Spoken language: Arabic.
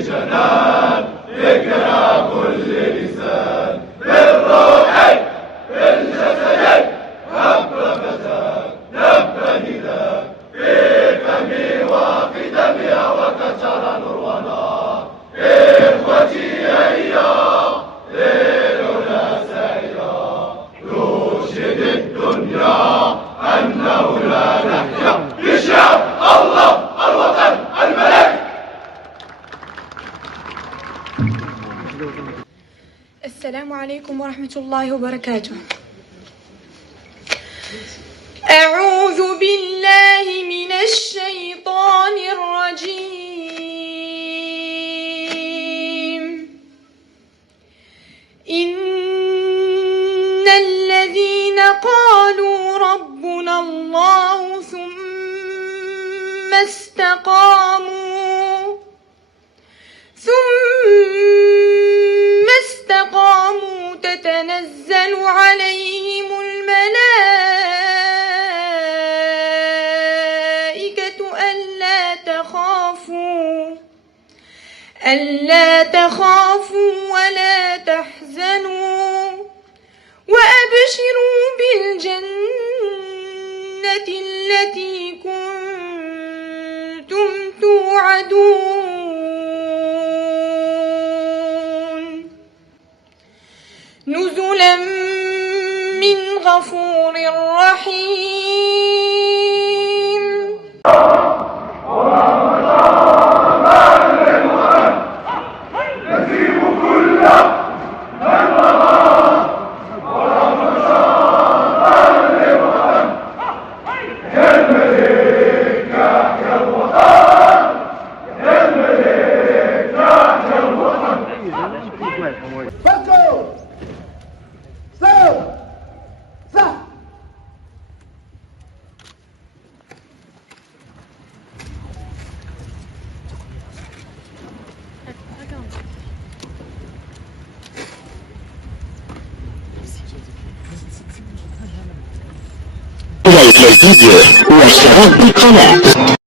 جنان ذكرى كل لسان بالروح بالجسد هب فتاك نبى نداك في فمي وفي دمي وكسر نور ونار إخوتي هيا ليلنا سعيدا نرشد الدنيا أنه لا نحيا لشعب الله الوطن الملك. السلام عليكم ورحمة الله وبركاته. أعوذ بالله من الشيطان الرجيم. إن الذين قالوا ربنا الله ثم استقاموا تتنزل عليهم الملائكة ألا تخافوا ولا تحزنوا وأبشروا بالجنة التي كنتم توعدون نزلا من غفور رحيم. لايك للفيديو واشتراك بالقناة.